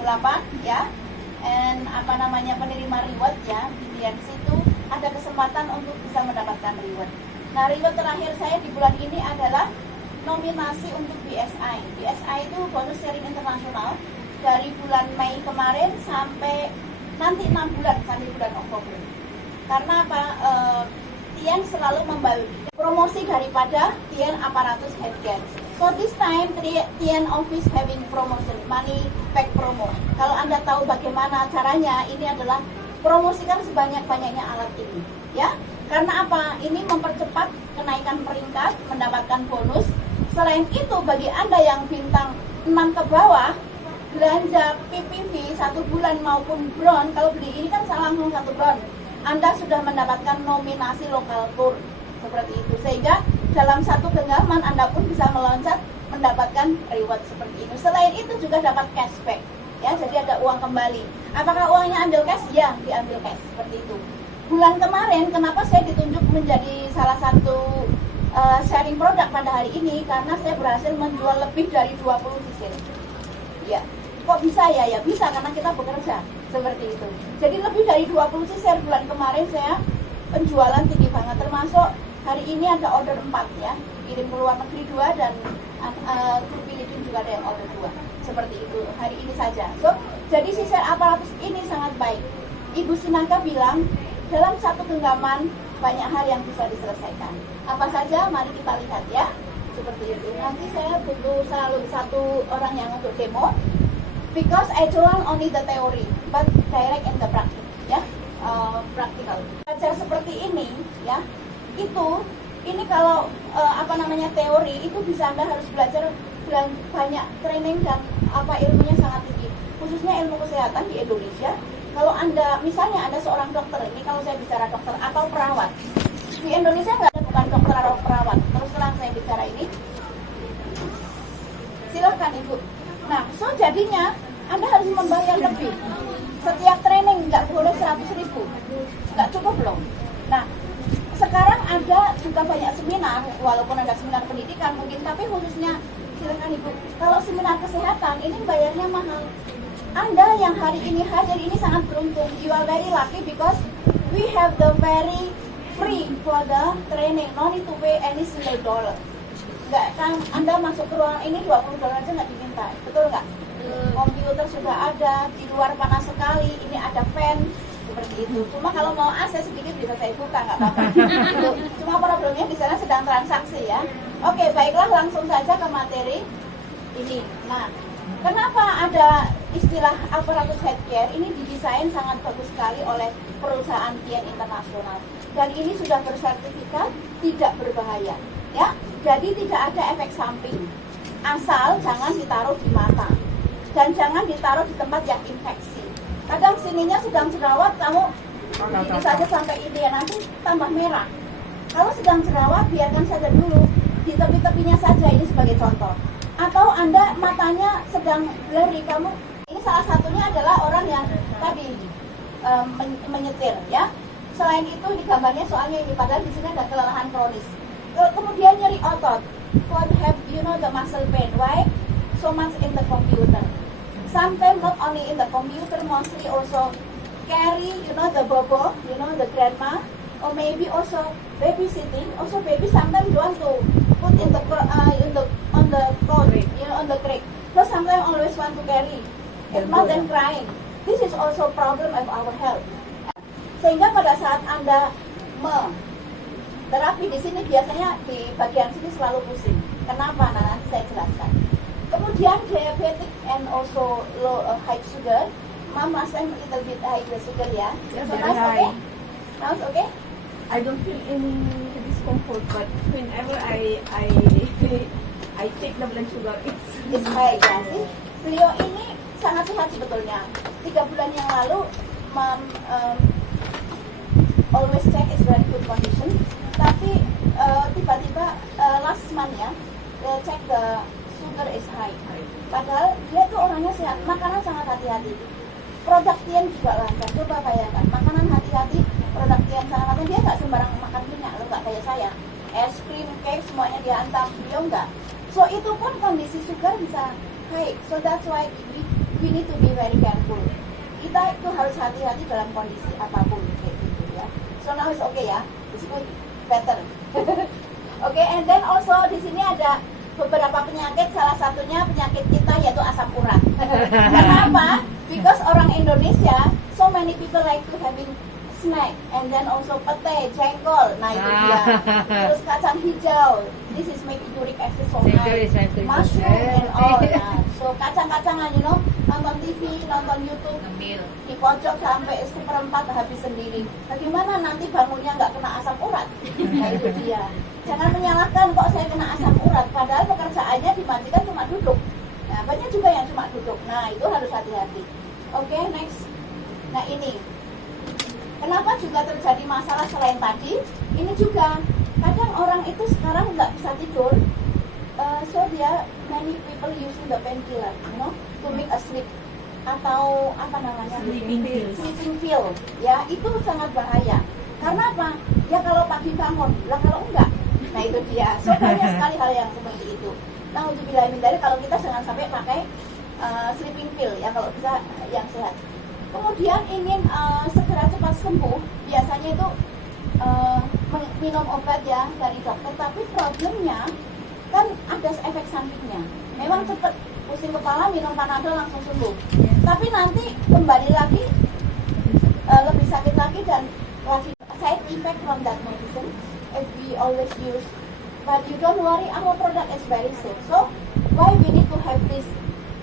8 ya. And penerima reward ya di situ ada kesempatan untuk bisa mendapatkan reward. Nah, reward terakhir saya di bulan ini adalah nominasi untuk BSI. BSI itu bonus sharing internasional dari bulan Mei kemarin sampai nanti 6 bulan sampai bulan Oktober. Karena apa? Tian selalu membagi promosi daripada Tian aparatus healthcare. So this time Tian office having promotion, money back promo. Kalau Anda tahu bagaimana caranya, ini adalah promosikan sebanyak-banyaknya alat ini, ya. Karena apa? Ini mempercepat kenaikan peringkat, mendapatkan bonus. Selain itu, bagi Anda yang bintang 6 ke bawah, belanja PPV 1 bulan maupun bron, kalau beli ini kan langsung 1 bron, Anda sudah mendapatkan nominasi lokal tour seperti itu, sehingga dalam 1 genggaman Anda pun bisa meloncat mendapatkan reward seperti itu. Selain itu juga dapat cashback, ya, jadi ada uang kembali. Apakah uangnya ambil cash? Ya, diambil cash seperti itu. Bulan kemarin kenapa saya ditunjuk menjadi salah satu sharing produk pada hari ini? Karena saya berhasil menjual lebih dari 20 sisil. Ya, kok bisa ya? Ya bisa karena kita bekerja seperti itu. Jadi lebih dari 20 sisil bulan kemarin saya penjualan tinggi banget, termasuk hari ini ada order 4 ya, kirim ke luar negeri 2 dan ke Filipina juga ada yang order 2 seperti itu hari ini saja. So, jadi sisir aparatus ini sangat baik. Ibu Sinaka bilang dalam 1 genggaman banyak hal yang bisa diselesaikan. Apa saja? Mari kita lihat ya. Seperti itu. Nanti saya butuh selalu 1 orang yang untuk demo. Because I don't only the theory, but direct in the practice, ya, practical. Belajar seperti ini, ya, ini kalau teori itu bisa Anda harus belajar dan banyak training dan ilmunya sangat tinggi, khususnya ilmu kesehatan di Indonesia. Kalau Anda, misalnya Anda seorang dokter, ini kalau saya bicara dokter atau perawat, di Indonesia nggak ada bukan dokter atau perawat. Terus terang saya bicara ini, silakan Ibu. Nah, so jadinya Anda harus membayar lebih. Setiap training nggak boleh 100.000, nggak cukup loh. Nah, sekarang ada juga banyak seminar, walaupun ada seminar pendidikan mungkin, tapi khususnya silakan Ibu. Kalau seminar kesehatan ini bayarnya mahal. Anda yang hari ini hadir ini sangat beruntung. You are very lucky because we have the very free for the training. No need to pay any single dollar. Nggak kan Anda masuk ke ruangan ini $20 aja nggak diminta, betul nggak? Komputer sudah ada, di luar panas sekali, ini ada fan seperti itu. Cuma kalau mau AC sedikit bisa saya buka, nggak apa-apa. Cuma problemnya di sana sedang transaksi ya. Oke, baiklah, langsung saja ke materi ini. Nah, kenapa ada istilah aparatus healthcare? Ini didesain sangat bagus sekali oleh perusahaan Tian Internasional dan ini sudah bersertifikat tidak berbahaya, ya. Jadi tidak ada efek samping. Asal jangan ditaruh di mata dan jangan ditaruh di tempat yang infeksi. Kadang sininya sedang jerawat, kamu ini saja sampai ini ya, nanti tambah merah. Kalau sedang jerawat, biarkan saja dulu di tepi-tepinya saja, ini sebagai contoh. Atau Anda matanya sedang blurry, kamu ini salah satunya adalah orang yang tadi menyetir ya. Selain itu di gambarnya soalnya ini, padahal di sini ada kelelahan kronis. Kemudian nyeri otot. What have the muscle pain? Why? So much in the computer. Sometimes not only in the computer, mostly also carry, the bobo, the grandma, or maybe also babysitting. Also baby sometimes you want to put in the on the cot, on the crate. So sometimes always want to carry. If not then crying. This is also problem of our health. Sehingga pada saat Anda terapi di sini biasanya di bagian sini selalu pusing. Kenapa? Nah, nanti saya jelaskan. Kemudian diabetic and also low high sugar. Mama saya little bit high sugar ya. Yes, So very nice, okay? high. Nice, okay? I don't feel any discomfort, but whenever I take the blood sugar, It's high ya sih. Beliau ini sangat sehat sebetulnya. 3 bulan yang lalu always check is very good condition. Tapi tiba-tiba last month ya, check the sugar is high. Padahal dia tuh orangnya sehat, makanan sangat hati-hati. Produk Tian juga lancar. Coba bayangkan, makanan hati-hati, produk Tian sangat hati. Dia nggak sembarang makan minyak, loh, nggak kayak saya. Es krim, cake, semuanya dia hantam, beliau nggak. So itu pun kondisi sugar bisa high. So that's why we need to be very careful. Kita itu harus hati-hati dalam kondisi apapun kayak gitu ya. So now it's okay ya, it's good, better. Okay, and then also di sini ada beberapa penyakit, salah satunya penyakit kita yaitu asam urat. Kenapa? Because orang Indonesia, so many people like to having snack, and then also pete, jengkol, nah itu dia. Terus kacang hijau, this is make uric acid so high, mushroom and all. Nah, so kacang-kacangan, you know, nonton TV, nonton YouTube, di pojok sampai seperempat habis sendiri. Bagaimana nanti bangunnya nggak kena asam urat? Nah itu dia. Jangan menyalahkan kok saya kena asam urat, padahal pekerjaannya di majikan cuma duduk. Nah banyak juga yang cuma duduk. Nah itu harus hati-hati. Oke, next. Nah ini. Kenapa juga terjadi masalah selain tadi? Ini juga kadang orang itu sekarang nggak bisa tidur, so dia many people using the painkiller, you know, to make a sleep atau apa namanya sleeping pill, ya itu sangat bahaya. Karena apa? Ya kalau pagi bangun, lah kalau enggak, nah itu dia. So banyak sekali hal yang seperti itu. Nah untuk bilang dari kalau kita jangan sampai pakai sleeping pill ya kalau bisa yang sehat. Kemudian ingin segera cepat sembuh, biasanya itu minum obat ya dari dokter, tapi problemnya kan ada efek sampingnya. Memang cepat pusing kepala, minum Panadol langsung sembuh. Tapi nanti kembali lagi lebih sakit lagi dan lagi side effect from that medicine if we always use. But you don't worry, our product is very safe. So why we need to have this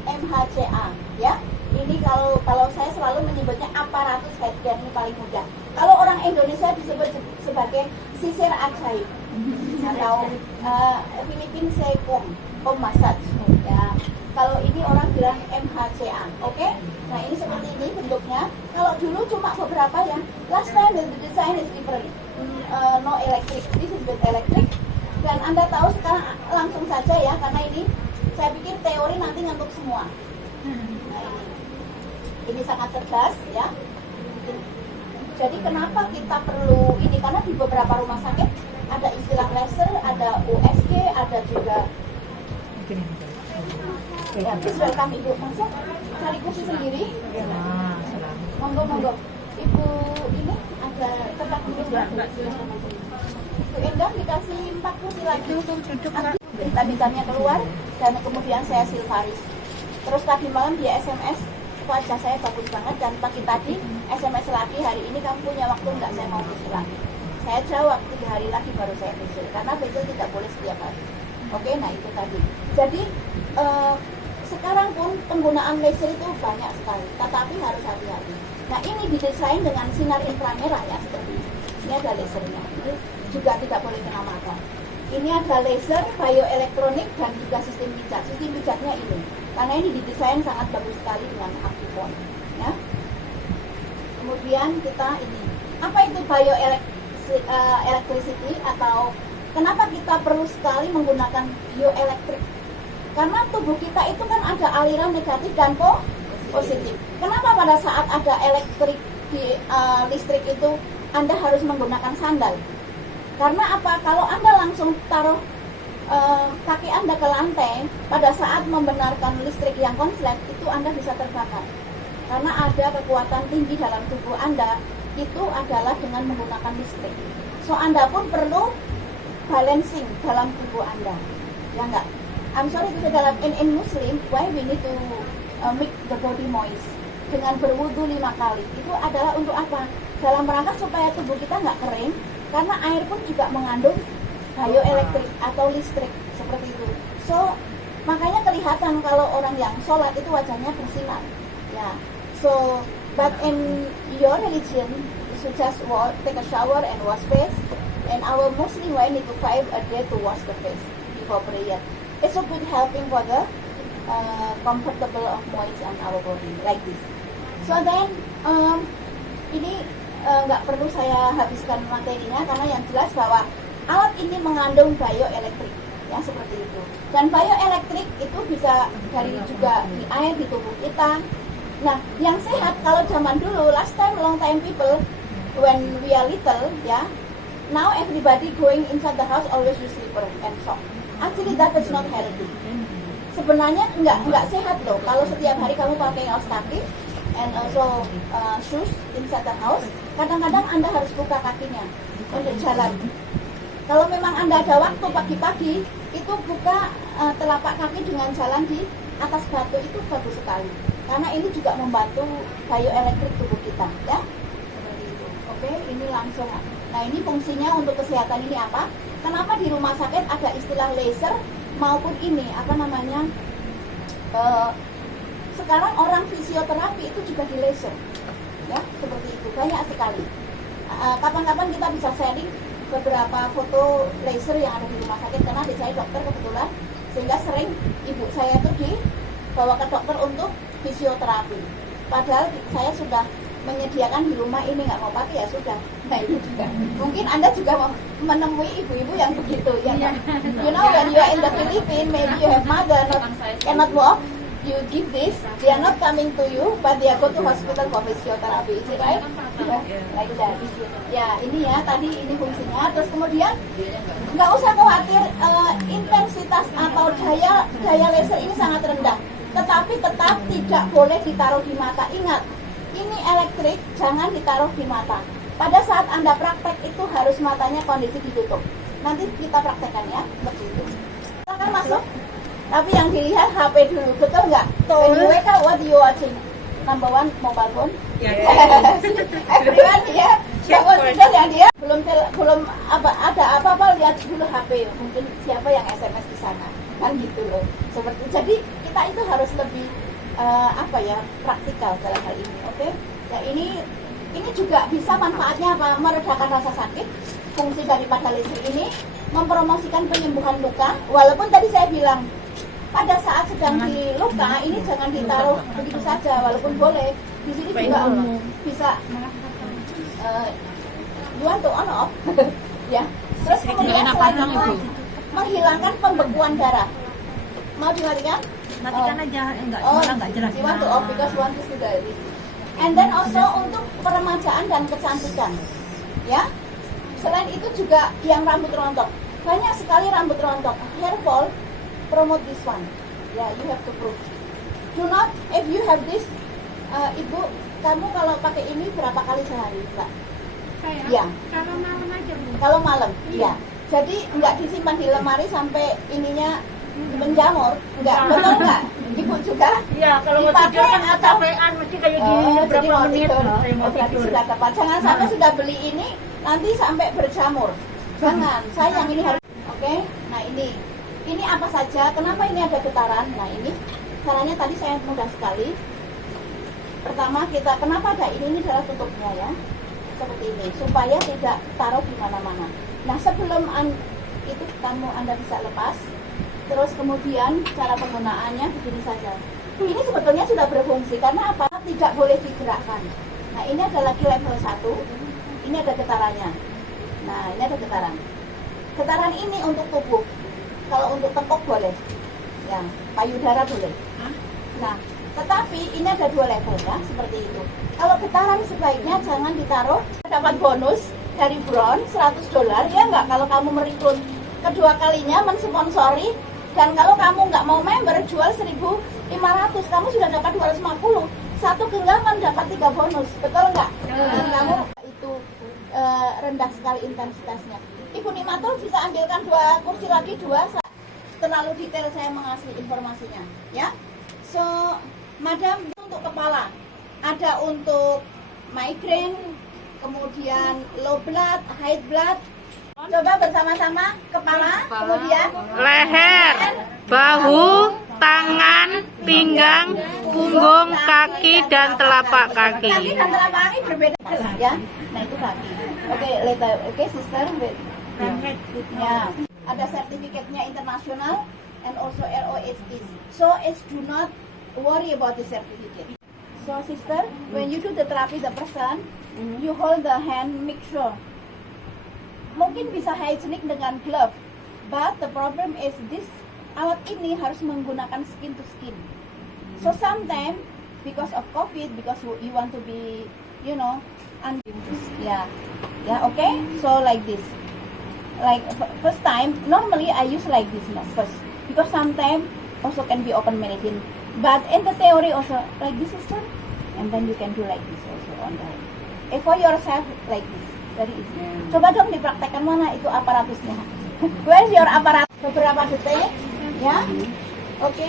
MHCA ya? Ini kalau saya selalu menyebutnya aparatus headband, ini paling mudah. Kalau orang Indonesia disebut sebagai sisir ajaib atau Filipin say pom massage ya. Kalau ini orang bilang MHCA, oke? Nah ini seperti ini bentuknya. Kalau dulu cuma beberapa yang last time the design is different, no electric, this is with electric. Dan Anda tahu sekarang langsung saja ya, karena ini saya pikir teori nanti ngantuk semua. Ini sangat cerdas ya. Jadi kenapa kita perlu ini? Karena di beberapa rumah sakit ada istilah laser, ada USG, ada juga. Ya, please welcome Ibu. Masuk cari kursi sendiri. Monggo. Ibu ini ada tempat duduk ya. Ibu Endang dikasih 4 kursi lagi. Vitamin-vitaminnya keluar dan kemudian saya silvaris. Terus tadi malam dia SMS. Wajah saya bagus banget dan pagi tadi SMS lagi, hari ini kamu punya waktu nggak saya mau facial lagi. Saya jawab 3 hari lagi baru saya facial karena facial tidak boleh setiap hari. Oke, nah itu tadi. Jadi sekarang pun penggunaan laser itu banyak sekali, tetapi harus hati-hati. Nah ini didesain dengan sinar inframerah ya seperti ini. Ini ada lasernya. Ini juga tidak boleh kena mata. Ini ada laser, bioelektronik dan juga sistem pijat. Sistem pijatnya ini. Karena ini didesain sangat bagus sekali dengan Activon ya. Kemudian kita ini, apa itu bioelectricity atau kenapa kita perlu sekali menggunakan bioelektrik? Karena tubuh kita itu kan ada aliran negatif dan positif. Kenapa pada saat ada listrik itu Anda harus menggunakan sandal? Karena apa? Kalau Anda langsung taruh kaki Anda ke lantai, pada saat membenarkan listrik yang konslet, itu Anda bisa terbakar. Karena ada kekuatan tinggi dalam tubuh Anda, itu adalah dengan menggunakan listrik. So Anda pun perlu balancing dalam tubuh Anda. Ya enggak? I'm sorry to say dalam in Muslim, why we need to make the body moist. Dengan berwudu 5 kali. Itu adalah untuk apa? Dalam rangka supaya tubuh kita nggak kering, karena air pun juga mengandung bioelektrik atau listrik seperti itu. So makanya kelihatan kalau orang yang sholat itu wajahnya bersinar. Ya. So but in your religion you should just take a shower and wash face. And our Muslim way need to 5 a day to wash the face before prayer. It's a good helping for the comfortable of moist on our body like this. So then ini nggak perlu saya habiskan materinya karena yang jelas bahwa alat ini mengandung bioelektrik ya seperti itu. Dan bioelektrik itu bisa dari juga di air di tubuh kita. Nah, yang sehat kalau zaman dulu last time long time people when we are little ya, now everybody going inside the house always use slipper and sock. Actually that is not healthy. sebenarnya nggak sehat loh kalau setiap hari kamu pakai kaos kaki and also shoes inside the house. Kadang-kadang Anda harus buka kakinya untuk jalan. Kalau memang Anda ada waktu pagi-pagi, itu buka telapak kaki dengan jalan di atas batu, itu bagus sekali. Karena ini juga membantu bioelektrik tubuh kita, ya. Seperti itu. Oke, ini langsung. Nah, ini fungsinya untuk kesehatan ini apa? Kenapa di rumah sakit ada istilah laser maupun ini apa namanya? Sekarang orang fisioterapi itu juga di laser, ya, seperti itu. Banyak sekali. Kapan-kapan kita bisa sharing beberapa foto laser yang ada di rumah sakit karena adik saya dokter kebetulan, sehingga sering ibu saya itu dibawa ke dokter untuk fisioterapi. Padahal saya sudah menyediakan di rumah, ini nggak mau pakai ya sudah. Nah ini juga mungkin Anda juga menemui ibu-ibu yang begitu ya. You know, when you are in the Philippines, maybe you have mother cannot walk, you give this, they are not coming to you, but they are go to hospital for physiotherapy, is it right? Like that. Ya ini ya tadi ini fungsinya. Terus kemudian nggak usah khawatir, intensitas atau daya laser ini sangat rendah, tetapi tetap tidak boleh ditaruh di mata. Ingat, ini elektrik, jangan ditaruh di mata. Pada saat Anda praktek itu harus matanya kondisi ditutup. Nanti kita praktekkan ya, seperti itu. Silakan masuk. Tapi yang dilihat HP dulu, betul nggak? When you wake up, what you watching? Number one, mobile phone. Everyone ya. Bangun tidur yang dia belum ada apa-apa, lihat dulu HP. Mungkin siapa yang SMS di sana, kan gitu loh. Seperti jadi kita itu harus lebih praktikal dalam hal ini. Oke? Ya ini juga bisa manfaatnya apa? Meredakan rasa sakit. Fungsi daripada laser ini mempromosikan penyembuhan luka. Walaupun tadi saya bilang pada saat sedang di luka ini jangan ditaruh begitu saja, walaupun boleh di sini juga bisa you want to on off ya. Terus kemudian selain itu menghilangkan pembekuan darah. Mau dimatikan? Matikan aja, enggak jelas. You want to off because you want to see the and then also untuk peremajaan dan kecantikan, ya. Selain itu juga yang rambut rontok, banyak sekali rambut rontok, hair fall, promote this one, ya, you have to prove. Do not, if you have this, ibu, kamu kalau pakai ini berapa kali sehari, Mbak? Saya? Ya. Kalau malam aja, Bu. Kalau malam, ya. Jadi nggak disimpan di lemari sampai ininya menjamur, nggak, betul nggak? Ibu juga? Iya, kalau mau tidur kan kecapean, mesti kayak gini jadi berapa mau menit. tidur. Saya mau Berarti tidur. sudah tepat. Jangan sampai sudah beli ini nanti sampai berjamur. Jangan, sayang ini harus. Oke, nah ini apa saja? Kenapa ini ada getaran? Nah ini caranya tadi saya mudah sekali. Pertama kenapa ada ini adalah tutupnya ya, seperti ini supaya tidak taruh di mana-mana. Nah sebelum itu Anda bisa lepas. Terus kemudian cara penggunaannya begini saja. Ini sebetulnya sudah berfungsi karena apa? Tidak boleh digerakkan. Nah ini ada lagi level 1. Ini ada getarannya. Nah ini ada getaran. Getaran ini untuk tubuh. Kalau untuk tepuk boleh. Ya, payudara boleh. Nah, tetapi ini ada 2 level ya, seperti itu. Kalau getaran sebaiknya jangan ditaruh. Dapat bonus dari Brown $100 ya enggak kalau kamu merekrut kedua kalinya mensponsori. Dan kalau kamu nggak mau member, jual 1.500, kamu sudah dapat 250. Satu genggaman dapat 3 bonus, betul nggak? Dan kamu itu rendah sekali intensitasnya. Ibu Nikmatul bisa ambilkan 2 kursi lagi, 2. Terlalu detail saya mengasih informasinya, ya. So, madam untuk kepala, ada untuk migrain, kemudian low blood, high blood. Coba bersama-sama kepala, kemudian leher, bahu, tangan, pinggang, punggung, kaki, dan telapak kaki kaki. dan telapak kaki berbeda ya. Nah itu kaki. Oke, sister. Ya, ada sertifikatnya internasional and also ROHS. So it's do not worry about the certificate. So sister, when you do the therapy the person, you hold the hand, make sure. Mungkin bisa hygienic dengan glove, but the problem is this alat ini harus menggunakan skin to skin. So sometimes because of COVID, because you want to be, okay. So like this, like first time, normally I use like this first, because sometimes also can be open medicine. But in the theory also like this sister, and then you can do like this also on the hand. For yourself like this, very easy. Coba dong dipraktekkan mana itu aparatusnya. Where's your aparatus? Beberapa detik, ya. Oke,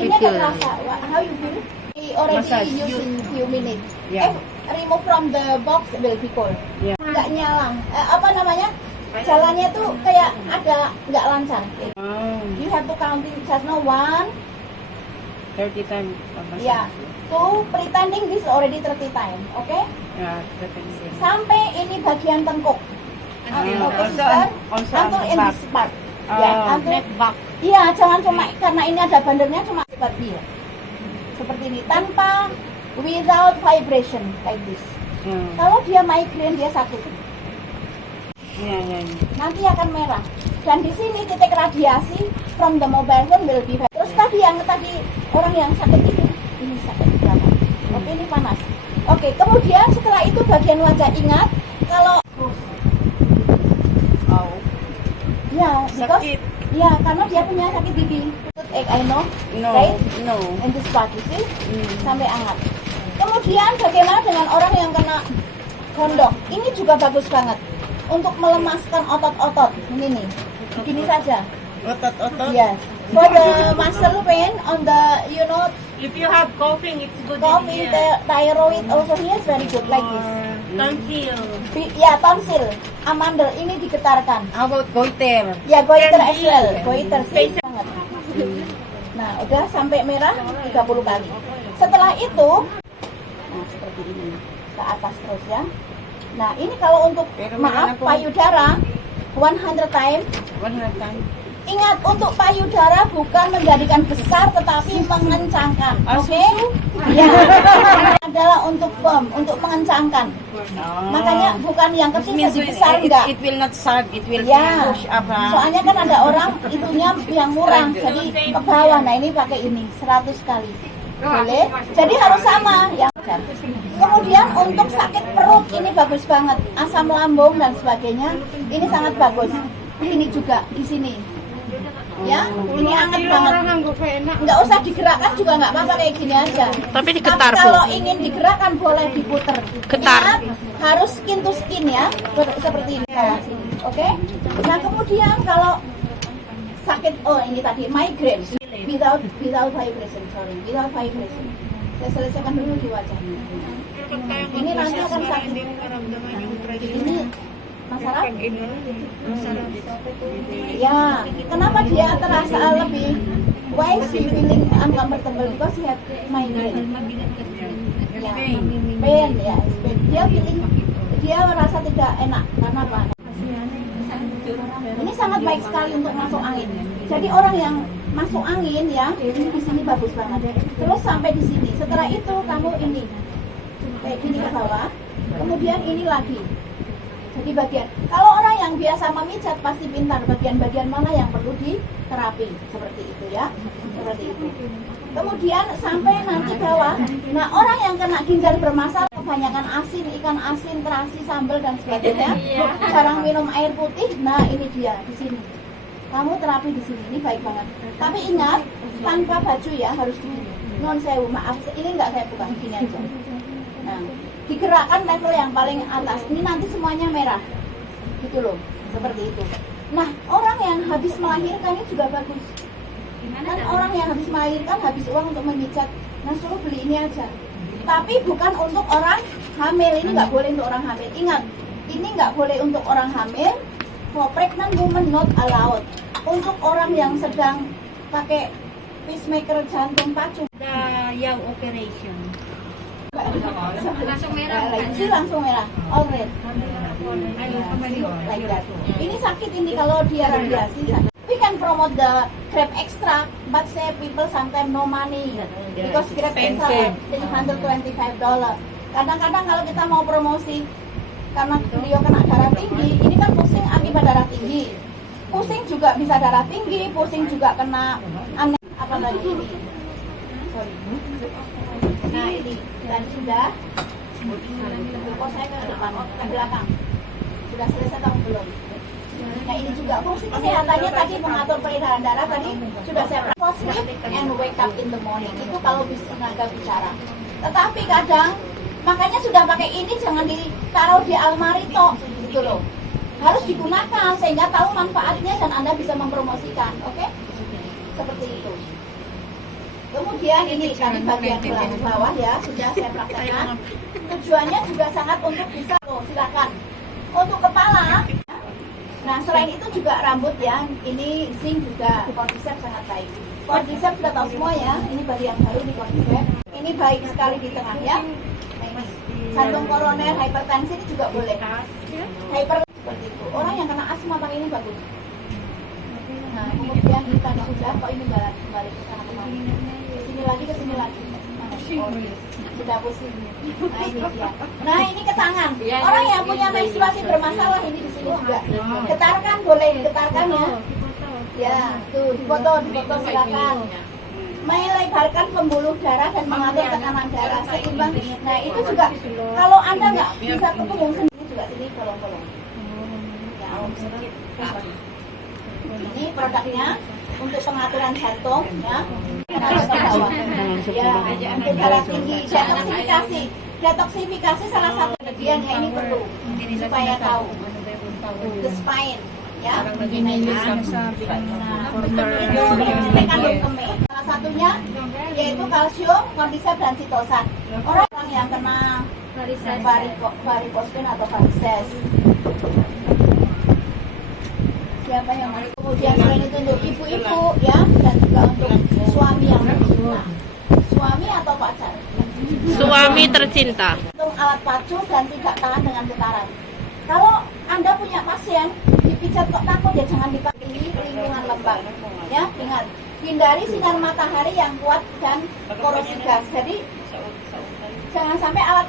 ini agak terasa. How you feel? We already using few minutes. Yeah. If remove from the box will be cold. Yeah. Nggak nyala. Apa namanya? Jalannya tuh kayak ada nggak lancar. You have to counting just now 1, 30 times. ya, 2, pretending this already 30 times, oke? Yeah, 30. Sampai ini bagian tengkuk. Oke, Also sister. on Until in back. this part. Ya, until Neck back. iya, jangan cuma karena ini ada bandernya cuma seperti ya. Seperti ini tanpa without vibration like this. Kalau dia migraine dia sakit. Yeah. Nanti akan merah. Dan di sini titik radiasi from the mobile phone will be. Terus tadi orang yang sakit ini sakit di belakang. Oke, ini panas. Oke, kemudian setelah itu bagian wajah ingat kalau ya, because Sakit. ya karena dia punya sakit gigi. I know, No. right? No. In this part, you see? Sampai hangat. Kemudian bagaimana dengan orang yang kena gondok? Ini juga bagus banget untuk melemaskan otot-otot. Ini nih, begini saja. Otot-otot. Yes. For the muscle pain on the, you know, If you have coughing, it's good. coffee, thyroid also here is very good like this. Tonsil. Ya, tonsil, amandel ini digetarkan. How about goiter? Ya, goiter Can as be well. Goiter sih banget. Nah, udah sampai merah 30 kali. Setelah itu, nah seperti ini ke atas terus ya. Nah, ini kalau untuk Pero maaf meron ako- payudara 100 times. 100 times. Ingat, untuk payudara bukan menjadikan besar tetapi mengencangkan. Oke? Ya. Adalah untuk firm, untuk mengencangkan. Makanya bukan yang kecil Means jadi besar it, enggak. it will not sag, it will Ya, push up. soalnya kan ada orang itunya yang murah, jadi ke bawah. Nah ini pakai ini 100 kali, boleh. Jadi harus sama yang. Kemudian untuk sakit perut ini bagus banget, asam lambung dan sebagainya, ini sangat bagus. Ini juga di sini, ya. Ini hangat banget. Nggak usah digerakkan juga nggak apa-apa kayak gini aja. Tapi digetar, Bu. kalau ingin digerakkan boleh diputer. Getar. Ingat, harus skin to skin ya, seperti ini. Oke. Nah kemudian kalau sakit, oh ini tadi migraine without vibration, without vibration. Saya selesaikan dulu di wajahnya. Ini nanti akan sakit. Ini masalah? Ya, kenapa dia terasa lebih? Why she feeling uncomfortable? Because she have migraine. Ya, pain ya, pain. Dia merasa tidak enak karena apa? Ini sangat baik sekali untuk masuk angin. Jadi orang yang masuk angin ya, ini di sini bagus banget. Terus sampai di sini. Setelah itu kamu ini kayak gini ke bawah. Kemudian ini lagi. Jadi bagian. Kalau orang yang biasa memijat pasti pintar bagian-bagian mana yang perlu diterapi seperti itu ya. Seperti itu. Kemudian sampai nanti bawah. Nah, orang yang kena ginjal bermasalah kebanyakan asin, ikan asin, terasi, sambal dan sebagainya. Jarang minum air putih. Nah, ini dia di sini. Kamu terapi di sini. Ini baik banget. Tapi ingat tanpa baju ya, harus di sini. Non sewu, maaf. Ini enggak saya buka gini aja. Nah, digerakkan level yang paling atas. Ini nanti semuanya merah. Gitu loh. Seperti itu. Nah, orang yang habis melahirkan ini juga bagus. Kan orang yang habis melahirkan habis uang untuk memijat, nah suruh beli ini aja. Tapi bukan untuk orang hamil, ini nggak boleh untuk orang hamil. Ingat, ini nggak boleh untuk orang hamil. For pregnant woman not allowed. Untuk orang yang sedang pakai pacemaker jantung pacu. The young operation. Langsung merah. Langsung merah. All red. Like that. Ini sakit ini kalau dia radiasi sakit. We can promote the Grab Extra, but say people sometimes no money because Grab Extra $325. Kadang-kadang kalau kita mau promosi karena beliau kena darah tinggi, ini kan pusing akibat darah tinggi. Pusing juga bisa darah tinggi, pusing juga kena aneh apa lagi ini. Sorry. Nah ini dan sudah. Oh saya ke depan, ke belakang. Sudah selesai atau belum? Nah ini juga fungsi kesehatannya tadi mengatur peredaran darah tadi sudah saya sleep and wake up in the morning. Itu kalau bisa tenaga bicara. Tetapi kadang makanya sudah pakai ini jangan ditaruh di almari toh gitu loh. Harus digunakan sehingga tahu manfaatnya dan Anda bisa mempromosikan, oke? Seperti itu. Kemudian ini tadi bagian bawah ya sudah saya praktekkan. Tujuannya juga sangat untuk bisa silakan. Untuk kepala, nah selain itu juga rambut ya, ini zinc juga, cordyceps sangat baik. Cordyceps sudah tahu semua ya, ini bagi yang baru di cordyceps. Ini baik sekali di tengah ya. Jantung koroner, hipertensi ini juga boleh. Hyper seperti itu. Orang yang kena asma pakai ini bagus. Nah kemudian kita sudah kok ini balik ke sana kemari. Ke sini lagi. Sudah pusing. Nah ini dia. Nah ini ke tangan. Orang yang punya menstruasi bermasalah ini di sini juga. Getarkan boleh getarkan ya. Ya, tuh foto silakan. Melebarkan pembuluh darah dan mengatur tekanan darah seimbang. Nah itu juga kalau Anda nggak bisa ke punggung sendiri juga sini bolong-bolong. Ya, sedikit. Ini produknya untuk pengaturan jantung ya. Ya, untuk darah tinggi, detoksifikasi salah satu bagian yang ini perlu supaya tahu. The spine, ya. Salah satunya yaitu kalsium, cordyceps dan sitosan. Orang yang kena varicose atau varises. Siapa yang mau? Kemudian selain itu untuk ibu-ibu ya dan juga untuk suami yang tercinta. Suami atau pacar? Suami tercinta. Untuk alat pacu dan tidak tahan dengan getaran. Kalau Anda punya pasien dipijat kok takut ya jangan dipakai di lingkungan lembab. Ya, ingat hindari sinar matahari yang kuat dan korosif gas. Jadi jangan sampai alat